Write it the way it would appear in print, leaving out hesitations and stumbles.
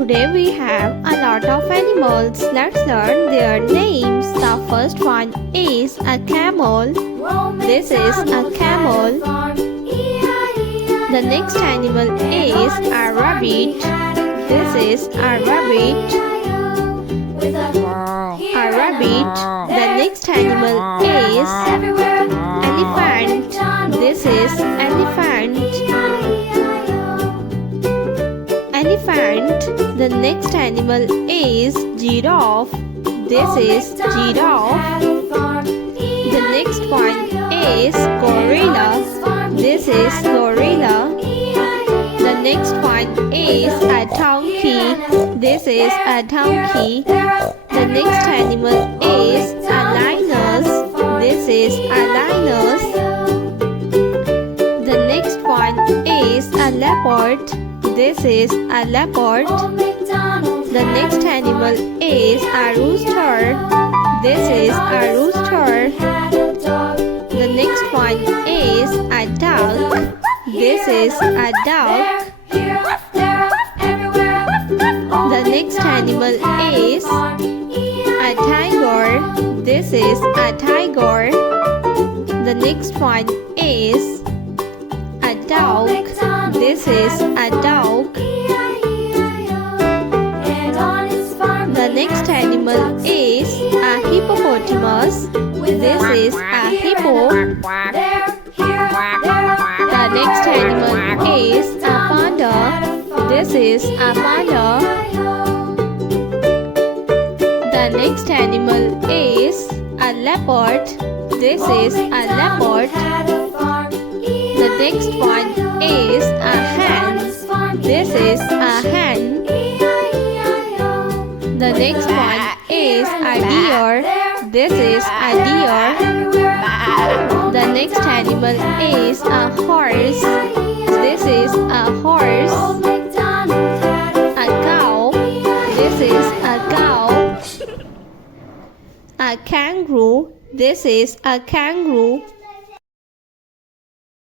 Today we have a lot of animals. Let's learn their names. The first one is a camel. This is a camel. The next animal is a rabbit. This is a rabbit. A rabbit. The next animal is elephant. This is elephant. Elephant. The next animal is giraffe. This is giraffe. The next one is gorilla. This is gorilla. The next one is a donkey. This is a donkey. The next animal is a lioness. This is a lioness. The next one is a leopard. This is a leopard. The next animal is a rooster. This is a rooster. The next one is a duck. This is a duck. The next animal is a tiger. This is a tiger. The next one is a dog. This is a dog. The next animal is a hippopotamus. This is a hippo. The next animal is a panda. This is a panda. The next animal is a leopard. This is a leopard. The next one is a hen. This is a hen. The next one is a deer. This is a deer. The next animal is a horse. This is a horse. A cow. This is a cow. A kangaroo. This is a kangaroo.